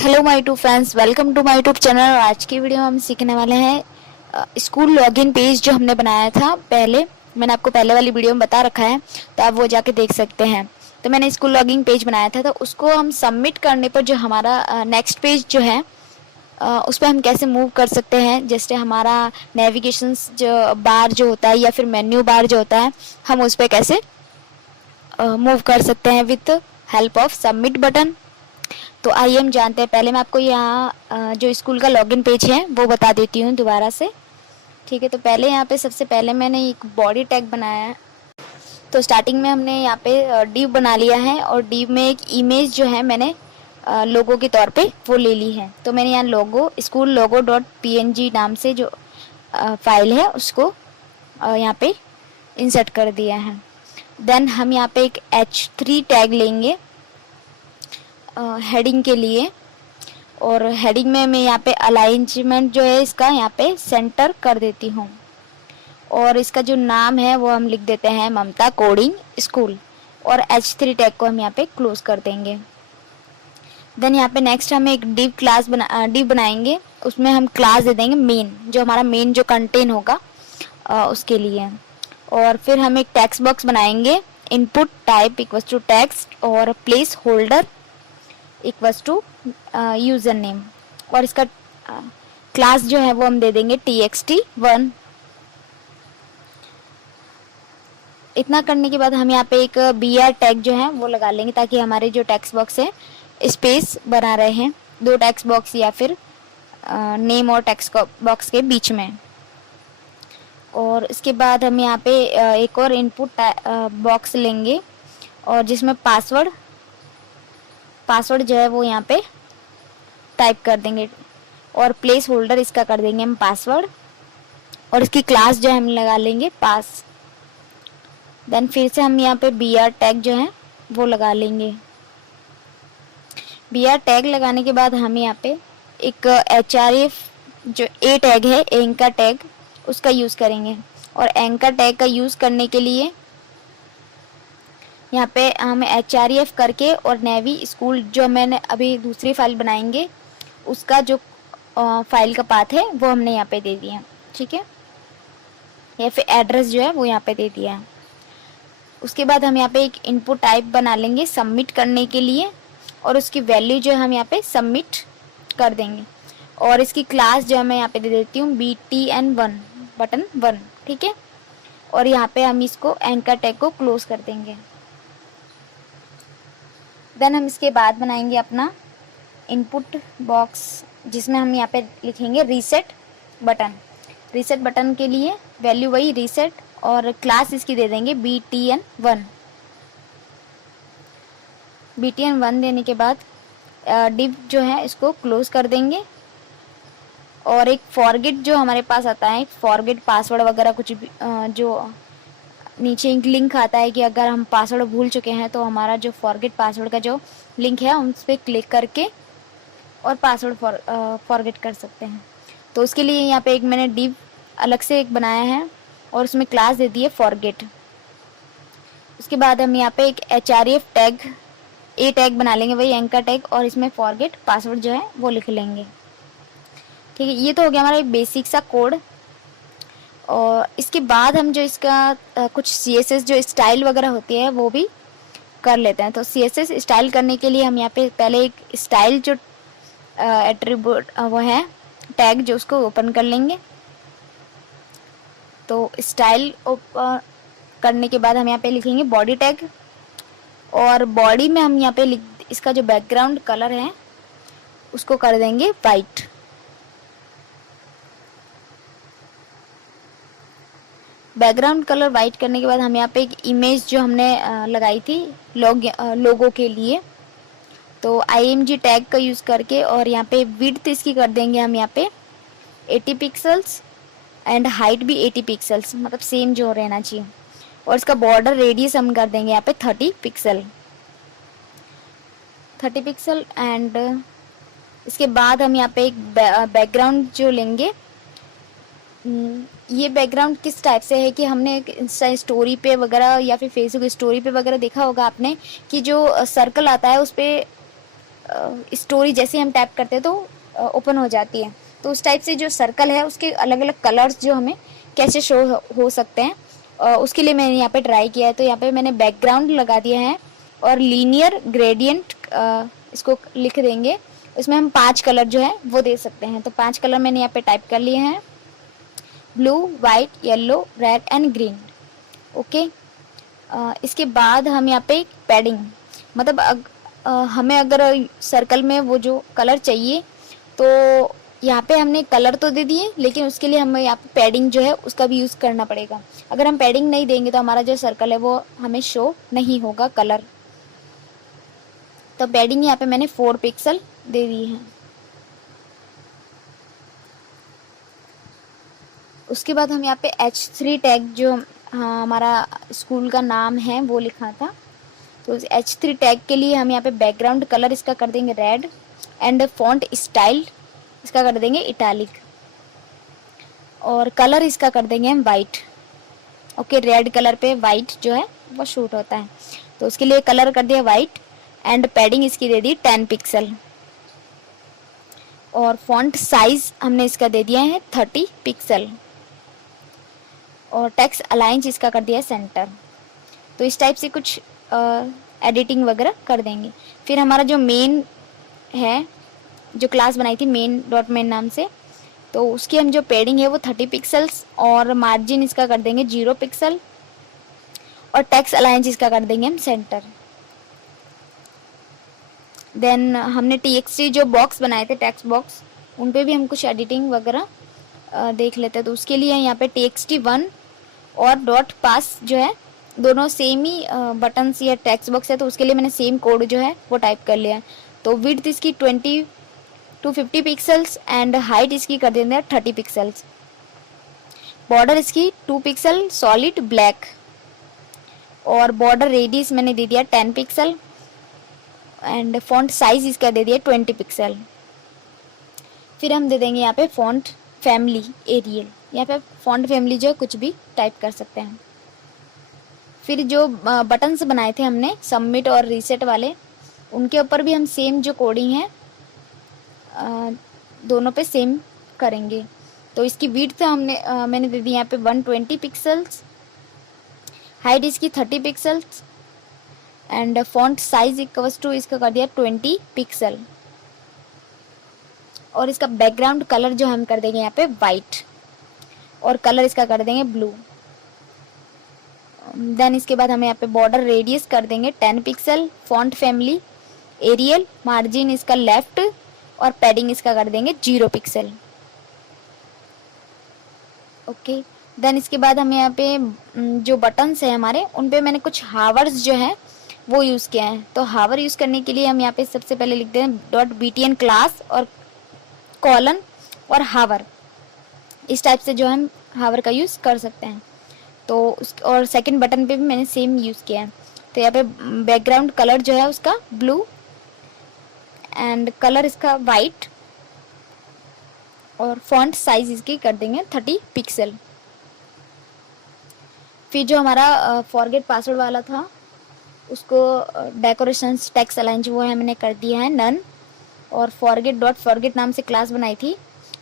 Hello my two friends, welcome to my YouTube channel. और आज की वीडियो में हम सीखने वाले हैं स्कूल लॉगिन पेज जो हमने बनाया था पहले। मैंने आपको पहले वाली वीडियो में बता रखा है, तो आप वो जाके देख सकते हैं। तो मैंने स्कूल लॉगिन पेज बनाया था, तो उसको हम सबमिट करने पर जो हमारा नेक्स्ट पेज जो है उस पर हम कैसे मूव कर सकते हैं। जैसे हमारा नेविगेशन जो बार जो होता है या फिर मेन्यू बार जो होता है, हम उस पर कैसे मूव कर सकते हैं with help of submit button. तो आइए हम जानते हैं। पहले मैं आपको यहाँ जो स्कूल का लॉगिन पेज है वो बता देती हूँ दोबारा से। ठीक है, तो पहले यहाँ पे सबसे पहले मैंने एक बॉडी टैग बनाया है। तो स्टार्टिंग में हमने यहाँ पे डिव बना लिया है, और डिव में एक इमेज जो है मैंने लोगो के तौर पे वो ले ली है। तो मैंने यहाँ लोगो स्कूल लोगो डॉट png नाम से जो फाइल है उसको यहाँ पे इंसर्ट कर दिया है। देन हम यहाँ पे एक H3 टैग लेंगे हेडिंग के लिए, और हेडिंग में मैं यहाँ पे अलाइनमेंट जो है इसका यहाँ पे सेंटर कर देती हूँ, और इसका जो नाम है वो हम लिख देते हैं ममता कोडिंग स्कूल, और H3 टैग को हम यहाँ पे क्लोज कर देंगे। देन यहाँ पे नेक्स्ट हम एक डिव क्लास डिव बनाएंगे। उसमें हम क्लास दे देंगे मेन, जो हमारा मेन जो कंटेन होगा उसके लिए। और फिर हम एक टेक्स्ट बॉक्स बनाएंगे, input type equals to text, और placeholder equals to username, और इसका क्लास जो है वो हम दे देंगे txt1। इतना करने के बाद हम यहाँ पे एक br टैग जो है वो लगा लेंगे, ताकि हमारे जो टेक्स्ट बॉक्स है स्पेस बना रहे हैं दो टेक्स्ट बॉक्स या फिर नेम और टेक्स्ट बॉक्स के बीच में। और इसके बाद हम यहाँ पे एक और इनपुट बॉक्स लेंगे, और जिसमें पासवर्ड जो है वो यहाँ पे टाइप कर देंगे, और प्लेस होल्डर इसका कर देंगे हम पासवर्ड, और इसकी क्लास जो है हम लगा लेंगे पास। देन फिर से हम यहाँ पे br टैग जो है वो लगा लेंगे। br टैग लगाने के बाद हम यहाँ पे एक href जो a टैग है, एंकर टैग, उसका यूज़ करेंगे। और एंकर टैग का यूज़ करने के लिए यहाँ पे हमें href करके, और नेवी स्कूल जो मैंने अभी दूसरी फाइल बनाएंगे उसका जो फाइल का पाथ है वो हमने यहाँ पे दे दिया। ठीक है, या फिर एड्रेस जो है वो यहाँ पे दे दिया है। उसके बाद हम यहाँ पे एक इनपुट टाइप बना लेंगे सबमिट करने के लिए, और उसकी वैल्यू जो है हम यहाँ पे सबमिट कर देंगे। और इसकी क्लास जो है मैं यहाँ पे दे देती हूँ btn1 बटन 1। ठीक है, और यहाँ पे हम इसको एंकर टैग को क्लोज कर देंगे। देन हम इसके बाद बनाएंगे अपना इनपुट बॉक्स, जिसमें हम यहाँ पे लिखेंगे रीसेट बटन। रीसेट बटन के लिए वैल्यू वही रीसेट, और क्लास इसकी दे देंगे btn1। btn1 देने के बाद डिव जो है इसको क्लोज कर देंगे, और एक फॉरगेट जो हमारे पास आता है, फॉरगेट पासवर्ड वगैरह कुछ भी जो नीचे एक लिंक आता है कि अगर हम पासवर्ड भूल चुके हैं तो हमारा जो फॉरगेट पासवर्ड का जो लिंक है उस पर क्लिक करके और पासवर्ड फॉरगेट कर सकते हैं। तो उसके लिए यहाँ पे एक मैंने डिव अलग से एक बनाया है, और उसमें क्लास दे दी है फॉरगेट। उसके बाद हम यहाँ पे एक href टैग a टैग बना लेंगे, वही एंकर टैग, और इसमें फॉरगेट पासवर्ड जो है वो लिख लेंगे। ठीक है, ये तो हो गया हमारा एक बेसिक सा कोड। और इसके बाद हम जो इसका कुछ CSS जो स्टाइल वगैरह होती है वो भी कर लेते हैं। तो CSS स्टाइल करने के लिए हम यहाँ पे पहले एक स्टाइल जो एट्रीब्यूट वो है टैग जो उसको ओपन कर लेंगे। तो स्टाइल ओपन करने के बाद हम यहाँ पे लिखेंगे बॉडी टैग, और बॉडी में हम यहाँ पे इसका जो बैकग्राउंड कलर है उसको कर देंगे वाइट। बैकग्राउंड कलर वाइट करने के बाद हम यहाँ पे एक इमेज जो हमने लगाई थी लोगो के लिए, तो img टैग का यूज़ करके, और यहाँ पे विड्थ इसकी कर देंगे हम यहाँ पे 80 पिक्सल्स, एंड हाइट भी 80 पिक्सल्स, मतलब सेम जो रहना चाहिए। और इसका बॉर्डर रेडियस हम कर देंगे यहाँ पे 30 पिक्सल। एंड इसके बाद हम यहाँ पे एक बैकग्राउंड जो लेंगे। ये बैकग्राउंड किस टाइप से है कि हमने इंस्टा स्टोरी पे वगैरह या फिर फेसबुक स्टोरी पे वगैरह देखा होगा आपने कि जो सर्कल आता है उस पर स्टोरी जैसे हम टैप करते हैं तो ओपन हो जाती है। तो उस टाइप से जो सर्कल है उसके अलग अलग कलर्स जो हमें कैसे शो हो सकते हैं, उसके लिए मैंने यहाँ पे ट्राई किया है। तो यहाँ पे मैंने बैकग्राउंड लगा दिया है और लीनियर ग्रेडियंट इसको लिख देंगे। इसमें हम 5 कलर जो है वो दे सकते हैं। तो 5 कलर मैंने यहाँ पे टाइप कर लिए हैं, blue, white, yellow, red and green. Okay. इसके बाद हम यहाँ पे पैडिंग, मतलब हमें अगर सर्कल में वो जो कलर चाहिए तो यहाँ पे हमने कलर तो दे दिए, लेकिन उसके लिए हमें यहाँ पे पैडिंग जो है उसका भी यूज़ करना पड़ेगा। अगर हम पैडिंग नहीं देंगे तो हमारा जो सर्कल है वो हमें शो नहीं होगा कलर। तो पैडिंग यहाँ पे मैंने 4 पिक्सल दे दी है। उसके बाद हम यहाँ पे H3 टैग जो हमारा स्कूल का नाम है वो लिखा था, तो H3 टैग के लिए हम यहाँ पे बैकग्राउंड कलर इसका कर देंगे रेड एंड फॉन्ट स्टाइल इसका कर देंगे इटैलिक, और कलर इसका कर देंगे हम वाइट। ओके, रेड कलर पे वाइट जो है वो शूट होता है, तो उसके लिए कलर कर दिया वाइट एंड पैडिंग इसकी दे दी 10 पिक्सल, और फॉन्ट साइज हमने इसका दे दिया है 30 पिक्सल, और टेक्स्ट अलाइन इसका कर दिया है सेंटर। तो इस टाइप से कुछ एडिटिंग वगैरह कर देंगे। फिर हमारा जो मेन है, जो क्लास बनाई थी main.main नाम से, तो उसकी हम जो पैडिंग है वो 30 पिक्सल्स, और मार्जिन इसका कर देंगे 0 पिक्सल, और टेक्स्ट अलाइन इसका कर देंगे हम सेंटर। देन हमने TXT जो बॉक्स बनाए थे, टेक्स्ट बॉक्स, उन पे भी हम कुछ एडिटिंग वगैरह देख लेते हैं। तो उसके लिए यहाँ पे TXT1 और डॉट पास जो है दोनों सेम ही बटन्स या टेक्स्ट बॉक्स है, तो उसके लिए मैंने सेम कोड जो है वो टाइप कर लिया है। तो विड्थ इसकी 20 to 50 पिक्सल्स एंड हाइट इसकी कर देंगे 30 पिक्सल्स। बॉर्डर इसकी 2 पिक्सल सॉलिड ब्लैक, और बॉर्डर रेडियस मैंने दे दिया 10 पिक्सल, एंड फॉन्ट साइज इसका दे दिया 20 पिक्सल। फिर हम दे देंगे यहाँ पे फॉन्ट फैमिली एरियल, यहाँ पे फॉन्ट फैमिली जो है कुछ भी टाइप कर सकते हैं। फिर जो बटन्स बनाए थे हमने सबमिट और रीसेट वाले, उनके ऊपर भी हम सेम जो कोडिंग है दोनों पे सेम करेंगे। तो इसकी विड्थ मैंने दे दी यहाँ पे 120 पिक्सल्स, हाइट इसकी 30 pixels, and font size equals to इसका कर दिया 20 पिक्सल, और इसका बैकग्राउंड कलर जो हम कर देंगे यहाँ पे वाइट, और कलर इसका कर देंगे ब्लू। देन इसके बाद हमें यहाँ पे बॉर्डर रेडियस कर देंगे 10 pixel, font family Arial, margin इसका लेफ्ट, और पैडिंग इसका कर देंगे 0 पिक्सल। ओके, देन इसके बाद हमें यहाँ पे जो बटन्स है हमारे, उन पे मैंने कुछ हावर्स जो है वो यूज़ किया है। तो हावर यूज़ करने के लिए हम यहाँ पे सबसे पहले लिखते हैं .btn क्लास और कॉलन और हावर, इस टाइप से जो हम हावर का यूज़ कर सकते हैं। तो उस और सेकंड बटन पे भी मैंने सेम यूज़ किया है। तो यहाँ पे बैकग्राउंड कलर जो है उसका ब्लू एंड कलर इसका वाइट, और फॉन्ट साइज इसकी कर देंगे 30 पिक्सल। फिर जो हमारा फॉरगेट पासवर्ड वाला था उसको डेकोरेशंस टेक्स्ट अलाइन वो है मैंने कर दिया है नन, और फॉरगेट नाम से क्लास बनाई थी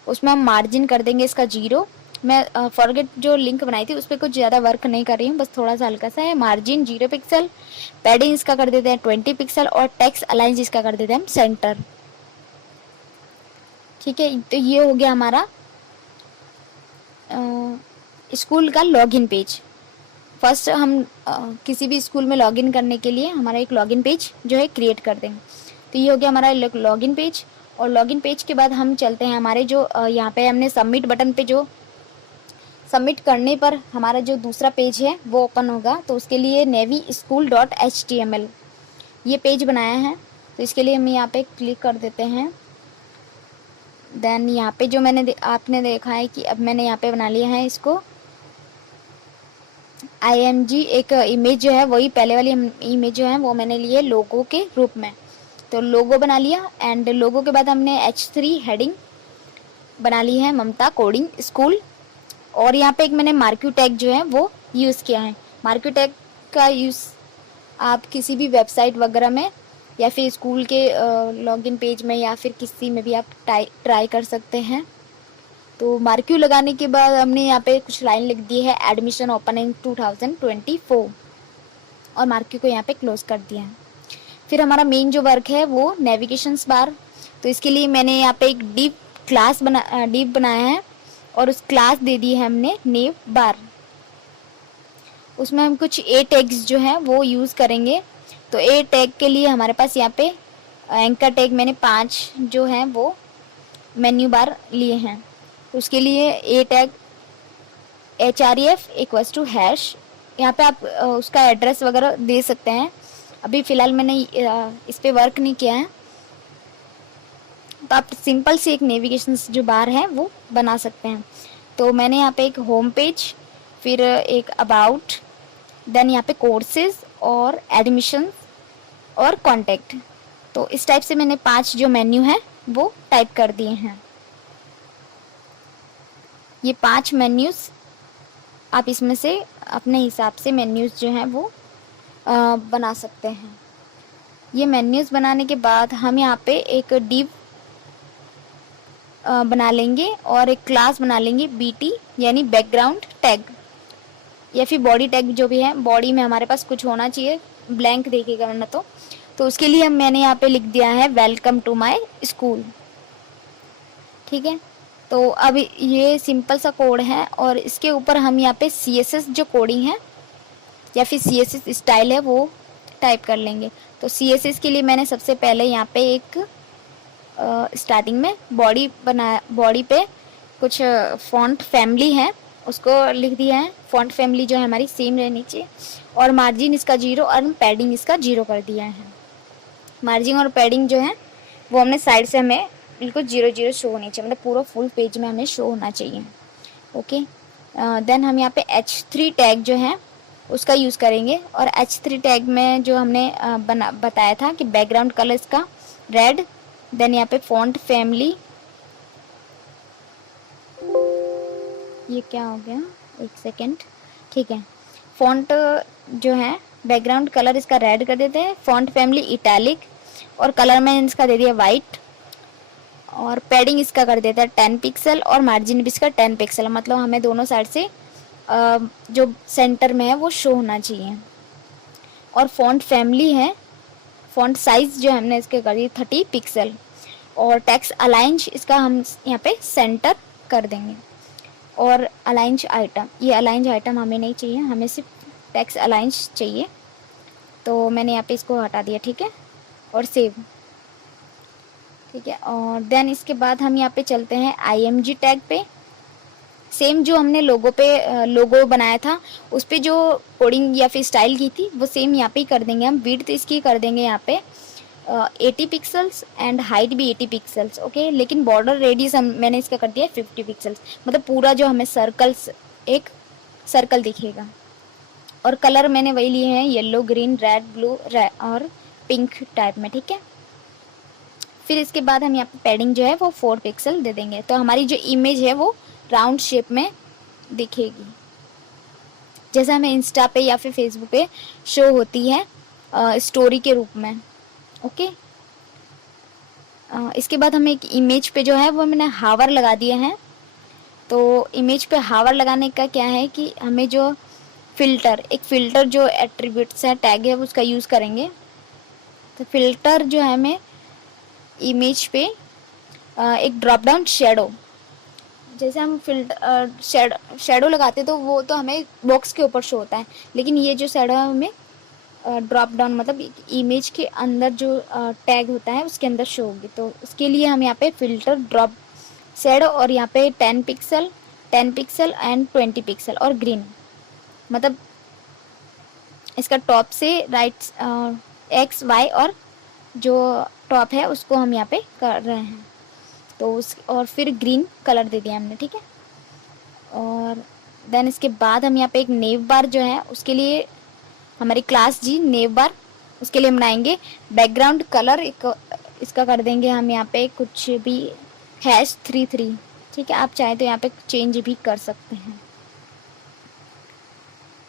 उसमें हम मार्जिन कर देंगे इसका 0। मैं फॉरगेट जो लिंक बनाई थी उस पर कुछ ज़्यादा वर्क नहीं कर रही हूँ, बस थोड़ा सा हल्का सा है। मार्जिन 0 पिक्सल, पैडिंग इसका कर देते हैं 20 पिक्सल, और टेक्स्ट अलाइन इसका कर देते हैं हम सेंटर। ठीक है, तो ये हो गया हमारा स्कूल का लॉगिन पेज। फर्स्ट हम किसी भी स्कूल में लॉगिन करने के लिए हमारा एक लॉगिन पेज जो है क्रिएट कर देंगे। तो ये हो गया हमारा लॉगिन पेज, और लॉगिन पेज के बाद हम चलते हैं हमारे जो यहाँ पे हमने सबमिट बटन पे जो सबमिट करने पर हमारा जो दूसरा पेज है वो ओपन होगा। तो उसके लिए navyschool.html ये पेज बनाया है, तो इसके लिए हम यहाँ पे क्लिक कर देते हैं। देन यहाँ पे जो आपने देखा है कि अब मैंने यहाँ पे बना लिया है इसको img, एक इमेज जो है वही पहले वाली इमेज जो है वो मैंने लिए लोगो के रूप में। तो लोगो बना लिया, एंड लोगो के बाद हमने H3 हेडिंग बना ली है ममता कोडिंग स्कूल, और यहाँ पे एक मैंने मार्क्यू टैग जो है वो यूज़ किया है। मार्क्यू टैग का यूज़ आप किसी भी वेबसाइट वगैरह में या फिर स्कूल के लॉगिन पेज में या फिर किसी में भी आप ट्राई कर सकते हैं। तो मार्क्यू लगाने के बाद हमने यहाँ पे कुछ लाइन लिख दी है, एडमिशन ओपन इन 2024, और मार्क्यू को यहाँ पे क्लोज कर दिया है। फिर हमारा मेन जो वर्क है वो नेविगेशंस बार। तो इसके लिए मैंने यहाँ पे एक डिव बनाया है और उस क्लास दे दी है हमने नेव बार। उसमें हम कुछ ए टैग्स जो है वो यूज़ करेंगे। तो ए टैग के लिए हमारे पास यहाँ पे एंकर टैग मैंने 5 जो है वो मेन्यू बार लिए हैं। तो उसके लिए ए टैग href = यहाँ पे आप उसका एड्रेस वगैरह दे सकते हैं। अभी फ़िलहाल मैंने इस पे वर्क नहीं किया है, तो आप सिंपल से एक नेविगेशन जो बार है वो बना सकते हैं। तो मैंने यहाँ पे एक होम पेज, फिर एक अबाउट, देन यहाँ पे कोर्सेज और एडमिशन और कॉन्टैक्ट। तो इस टाइप से मैंने 5 जो मेन्यू है वो टाइप कर दिए हैं। ये 5 मेन्यूज़ आप इसमें से अपने हिसाब से मेन्यूज़ जो हैं वो बना सकते हैं। ये मेन्यूज़ बनाने के बाद हम यहाँ पे एक डिव बना लेंगे और एक क्लास बना लेंगे BT, यानी बैकग्राउंड टैग, या फिर बॉडी टैग जो भी है। बॉडी में हमारे पास कुछ होना चाहिए, ब्लैंक देखेगा वरना तो उसके लिए मैंने यहाँ पे लिख दिया है वेलकम टू माय स्कूल। ठीक है, तो अब ये सिंपल सा कोड है और इसके ऊपर हम यहाँ पे CSS जो कोडिंग है या फिर CSS स्टाइल है वो टाइप कर लेंगे। तो CSS के लिए मैंने सबसे पहले यहाँ पे एक स्टार्टिंग में बॉडी पे कुछ फॉन्ट फैमिली है उसको लिख दिया है। फॉन्ट फैमिली जो है हमारी सेम रहनी चाहिए, और मार्जिन इसका 0 और पैडिंग इसका 0 कर दिया है। मार्जिन और पैडिंग जो है वो हमने साइड से हमें बिल्कुल 0 शो होनी चाहिए, मतलब पूरा फुल पेज में हमें शो होना चाहिए। ओके, देन हम यहाँ पे H3 टैग जो है उसका यूज़ करेंगे, और H3 टैग में जो हमने बताया था कि बैकग्राउंड कलर इसका रेड, देन यहाँ पे फॉन्ट फैमिली, ये क्या हो गया, एक सेकेंड, ठीक है, फॉन्ट जो है बैकग्राउंड कलर इसका रेड कर देते हैं, फॉन्ट फैमिली इटैलिक, और कलर में इसका दे दिया वाइट, और पैडिंग इसका कर देता है 10 पिक्सल, और मार्जिन भी इसका 10 पिक्सल, मतलब हमें दोनों साइड से जो सेंटर में है वो शो होना चाहिए। और फॉन्ट फैमिली है, फॉन्ट साइज जो हमने इसके कर दी 30 पिक्सल, और टेक्स्ट अलाइन इसका हम यहाँ पे सेंटर कर देंगे। और अलाइंज आइटम, ये अलाइंज आइटम हमें नहीं चाहिए, हमें सिर्फ टेक्स्ट अलाइंज चाहिए, तो मैंने यहाँ पे इसको हटा दिया। ठीक है, और सेव। ठीक है, और देन इसके बाद हम यहाँ पे चलते हैं IMG टैग पे। सेम जो हमने लोगो बनाया था उस पर जो कोडिंग या फिर स्टाइल की थी वो सेम यहाँ पे ही कर देंगे हम। विड्थ इसकी कर देंगे यहाँ पे 80 पिक्सल्स एंड हाइट भी 80 पिक्सल्स। ओके, लेकिन बॉर्डर रेडियस मैंने इसका कर दिया 50 पिक्सल्स, मतलब पूरा जो हमें एक सर्कल दिखेगा। और कलर मैंने वही लिए हैं, येलो, ग्रीन, रेड, ब्लू और पिंक टाइप में। ठीक है, फिर इसके बाद हम यहाँ पे पैडिंग जो है वो 4 पिक्सल दे देंगे, तो हमारी जो इमेज है वो राउंड शेप में दिखेगी, जैसा हमें इंस्टा पे या फिर फेसबुक पे शो होती है स्टोरी के रूप में। ओके, इसके बाद हमें एक इमेज पे जो है वो मैंने हावर लगा दिया है। तो इमेज पे हावर लगाने का क्या है कि हमें जो एक फ़िल्टर जो एट्रीब्यूट्स है, टैग है, उसका यूज़ करेंगे। तो फ़िल्टर जो है हमें इमेज पे एक ड्रॉप डाउन शेडो, जैसे हम शेडो लगाते हैं तो वो तो हमें बॉक्स के ऊपर शो होता है, लेकिन ये जो शेडो है हमें ड्रॉप डाउन, मतलब इमेज के अंदर जो टैग होता है उसके अंदर शो होगी। तो उसके लिए हम यहाँ पे फ़िल्टर ड्रॉप शेडो, और यहाँ पे 10 पिक्सल एंड 20 पिक्सल, और ग्रीन, मतलब इसका टॉप से राइट X Y और जो टॉप है उसको हम यहाँ पे कर रहे हैं। तो और फिर ग्रीन कलर दे दिया हमने। ठीक है, और देन इसके बाद हम यहाँ पे एक नेव बार जो है उसके लिए हमारी क्लास जी नेव बार, उसके लिए बनाएंगे बैकग्राउंड कलर इसका कर देंगे हम यहाँ पे कुछ भी #33। ठीक है, आप चाहें तो यहाँ पे चेंज भी कर सकते हैं।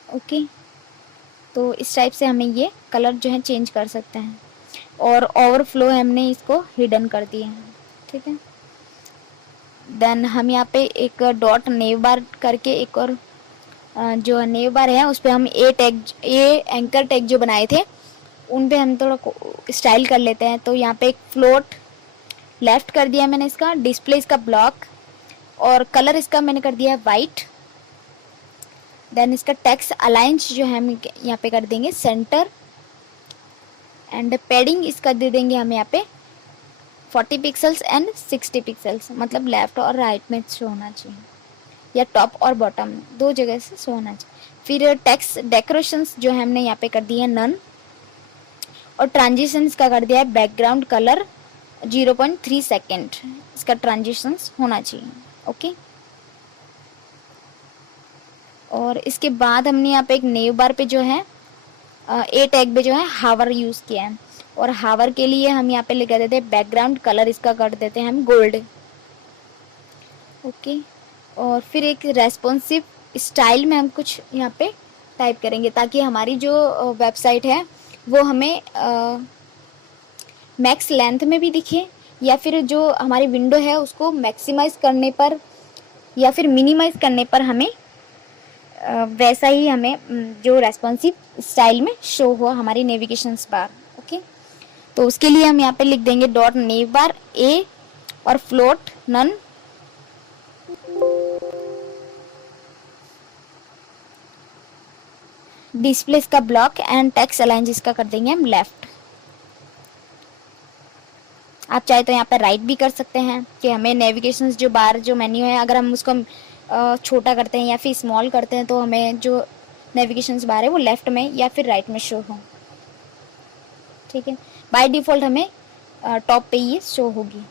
ओके, तो इस टाइप से हमें ये कलर जो है चेंज कर सकते हैं। और ओवरफ्लो हमने इसको हिडन कर दिए हैं, ठीक है। देन हम यहाँ पे एक डॉट नेव बार करके एक और जो नेव बार है उस पर हम ए एंकर टैग जो बनाए थे उन पे हम थोड़ा स्टाइल कर लेते हैं। तो यहाँ पे एक फ्लोट लेफ्ट कर दिया मैंने इसका, डिस्प्ले इसका ब्लॉक, और कलर इसका मैंने कर दिया है वाइट। देन इसका टेक्स्ट अलाइंस जो है हम यहाँ पे कर देंगे सेंटर, एंड पैडिंग इसका दे देंगे हम यहाँ पे 40 पिक्सल्स एंड 60 पिक्सल्स, मतलब लेफ्ट और राइट में शो होना चाहिए, या टॉप और बॉटम दो जगह से शो होना चाहिए। फिर टेक्स्ट डेकोरेशंस जो है हमने यहाँ पे कर दिए हैं नन, और ट्रांजिशन इसका कर दिया है बैकग्राउंड कलर 0.3 सेकेंड, इसका ट्रांजिशंस होना चाहिए, ओके। और इसके बाद हमने यहाँ पे एक नेव बार पे जो है ए टैग पे जो है हावर यूज़ किया है, और हावर के लिए हम यहाँ पे लिख देते हैं बैकग्राउंड कलर इसका कर देते हैं हम गोल्ड, ओके। और फिर एक रेस्पॉन्सिव स्टाइल में हम कुछ यहाँ पे टाइप करेंगे ताकि हमारी जो वेबसाइट है वो हमें मैक्स लेंथ में भी दिखे, या फिर जो हमारी विंडो है उसको मैक्सिमाइज करने पर या फिर मिनिमाइज करने पर हमें वैसा ही हमें जो रेस्पॉन्सिव स्टाइल में शो हुआ हमारी नेविगेशंस बार, ओके। तो उसके लिए हम यहाँ पे लिख देंगे डॉट नेव बार ए और फ्लोट नन, डिस्प्ले इसका ब्लॉक, एंड टेक्स्ट अलाइन इसका कर देंगे हम लेफ्ट। आप चाहे तो यहाँ पर राइट भी कर सकते हैं कि हमें नेविगेशंस जो बार जो मेन्यू है अगर हम उसको छोटा करते हैं या फिर स्मॉल करते हैं तो हमें जो नेविगेशंस बार है वो लेफ्ट में या फिर राइट में शो हो, ठीक है। बाय डिफ़ॉल्ट हमें टॉप पे ये शो होगी,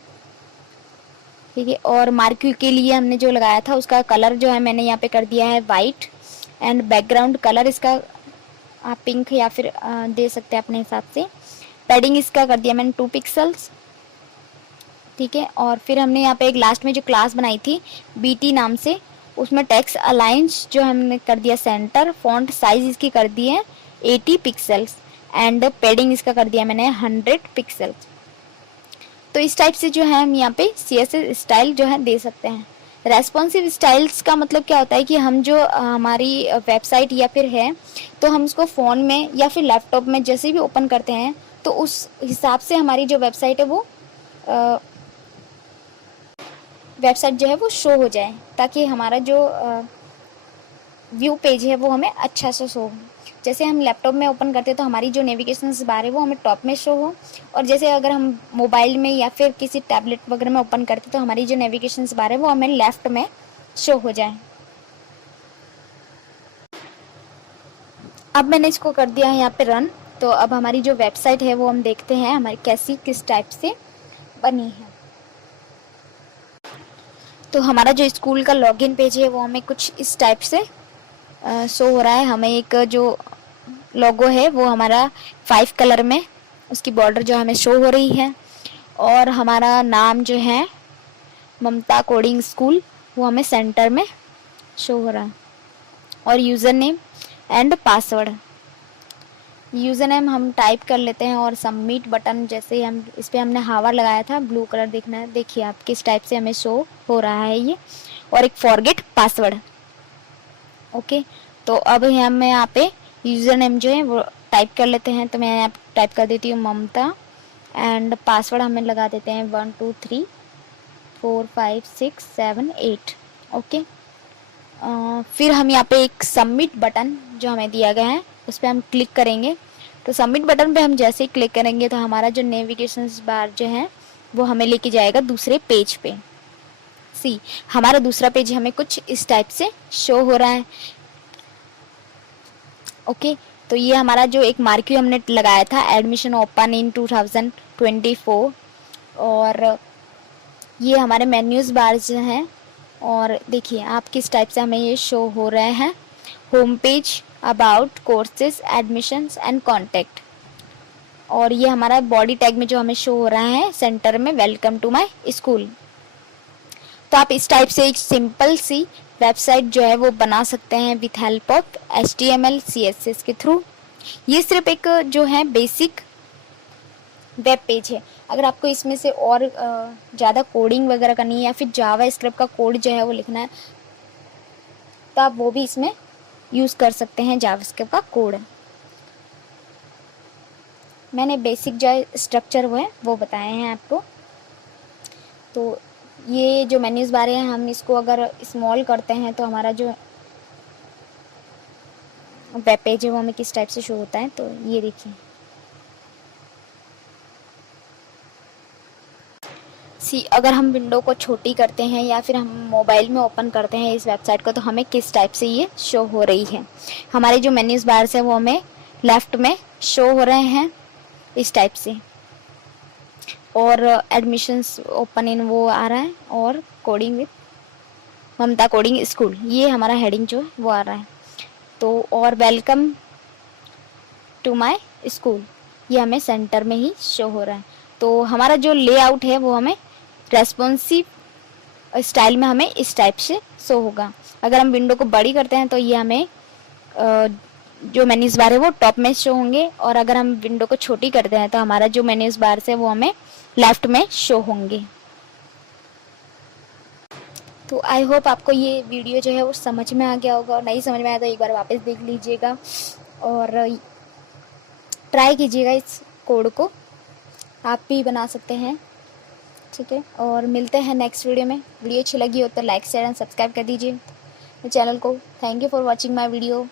ठीक है। और मार्क्यू के लिए हमने जो लगाया था उसका कलर जो है मैंने यहाँ पे कर दिया है वाइट, एंड बैकग्राउंड कलर इसका आप पिंक या फिर दे सकते हैं अपने हिसाब से। पैडिंग इसका कर दिया मैंने 2 पिक्सल्स, ठीक है। और फिर हमने यहाँ पे एक लास्ट में जो क्लास बनाई थी BT नाम से, उसमें टेक्स्ट अलाइंस जो हमने कर दिया सेंटर, फॉन्ट साइज इसकी कर दी है 80 पिक्सल्स, एंड पैडिंग इसका कर दिया मैंने 100 पिक्सल्स। तो इस टाइप से जो है हम यहाँ पे CSS स्टाइल जो है दे सकते हैं। रेस्पॉन्सिव स्टाइल्स का मतलब क्या होता है कि हम जो हमारी वेबसाइट या फिर है तो हम उसको फ़ोन में या फिर लैपटॉप में जैसे भी ओपन करते हैं तो उस हिसाब से हमारी जो वेबसाइट है वो वेबसाइट जो है वो शो हो जाए, ताकि हमारा जो व्यू पेज है वो हमें अच्छा से शो हो। जैसे हम लैपटॉप में ओपन करते हैं तो हमारी जो नेविगेशन बार है वो हमें टॉप में शो हो, और जैसे अगर हम मोबाइल में या फिर किसी टैबलेट वगैरह में ओपन करते हैं तो हमारी जो नेविगेशन बार है वो हमें लेफ्ट में शो हो जाए। अब मैंने इसको कर दिया है यहाँ पे रन। तो अब हमारी जो वेबसाइट है वो हम देखते हैं हमारी कैसी किस टाइप से बनी है। तो हमारा जो स्कूल का लॉगिन पेज है वो हमें कुछ इस टाइप से शो हो रहा है। हमें एक जो लोगो है वो हमारा 5 कलर में उसकी बॉर्डर जो हमें शो हो रही है, और हमारा नाम जो है ममता कोडिंग स्कूल वो हमें सेंटर में शो हो रहा है, और user name and password. User name हम टाइप कर लेते हैं, और सबमिट बटन जैसे हम इस पर हमने हावर लगाया था ब्लू कलर दिखना है, देखिए आप किस टाइप से हमें शो हो रहा है ये, और एक फॉरगेट पासवर्ड, ओके। तो अब हम यहाँ पे यूज़र नेम जो है वो टाइप कर लेते हैं। तो मैं यहाँ टाइप कर देती हूँ ममता, एंड पासवर्ड हमें लगा देते हैं 1 2 3 4 5 6 7 8, ओके। फिर हम यहाँ पे एक सबमिट बटन जो हमें दिया गया है उस पर हम क्लिक करेंगे। तो सबमिट बटन पे हम जैसे ही क्लिक करेंगे तो हमारा जो नेविगेशन बार जो है वो हमें लेके जाएगा दूसरे पेज पे। सी हमारा दूसरा पेज हमें कुछ इस टाइप से शो हो रहा है, ओके। तो ये हमारा जो एक मार्क्यू हमने लगाया था एडमिशन ओपन इन 2024, और ये हमारे मेन्यूज़ बार जो हैं, और देखिए आप किस टाइप से हमें ये शो हो रहे हैं। Home page, about, courses, admissions and contact, और ये हमारा बॉडी टैग में जो हमें शो हो रहा है सेंटर में वेलकम टू माय स्कूल। तो आप इस टाइप से एक सिंपल सी वेबसाइट जो है वो बना सकते हैं with help of HTML CSS के थ्रू। ये सिर्फ एक जो है बेसिक वेब पेज है। अगर आपको इसमें से और ज़्यादा कोडिंग वगैरह करनी है या फिर जावा स्क्रिप्ट का कोड जो है वो लिखना है, तो आप वो भी इसमें यूज़ कर सकते हैं जावा स्क्रिप्ट का कोड। मैंने बेसिक जो स्ट्रक्चर वो है वो बताए हैं आपको। तो ये जो मेन्यूज़ बार है, हम इसको अगर स्मॉल करते हैं तो हमारा जो वेब पेज है वो हमें किस टाइप से शो होता है। तो ये देखिए, अगर हम विंडो को छोटी करते हैं या फिर हम मोबाइल में ओपन करते हैं इस वेबसाइट को, तो हमें किस टाइप से ये शो हो रही है। हमारे जो मेन्यूज़ बार्स है वो हमें लेफ़्ट में शो हो रहे हैं इस टाइप से, और एडमिशन्स ओपन इन वो आ रहा है, और coding with Mamta coding school ये हमारा हेडिंग जो है वो आ रहा है। तो और वेलकम टू माय स्कूल ये हमें सेंटर में ही शो हो रहा है। तो हमारा जो लेआउट है वो हमें रेस्पॉन्सिव स्टाइल में हमें इस टाइप से शो होगा। अगर हम विंडो को बड़ी करते हैं तो ये हमें जो मेन्यूज़ बार है वो टॉप में शो होंगे, और अगर हम विंडो को छोटी करते हैं तो हमारा जो मेन्यूज़ बार है वो हमें लेफ्ट में शो होंगे। तो आई होप आपको ये वीडियो जो है वो समझ में आ गया होगा, और नहीं समझ में आया तो एक बार वापस देख लीजिएगा और ट्राई कीजिएगा इस कोड को, आप भी बना सकते हैं। ठीक है, और मिलते हैं नेक्स्ट वीडियो में। वीडियो अच्छी लगी हो तो लाइक शेयर एंड सब्सक्राइब कर दीजिए चैनल को। Thank you for watching my video.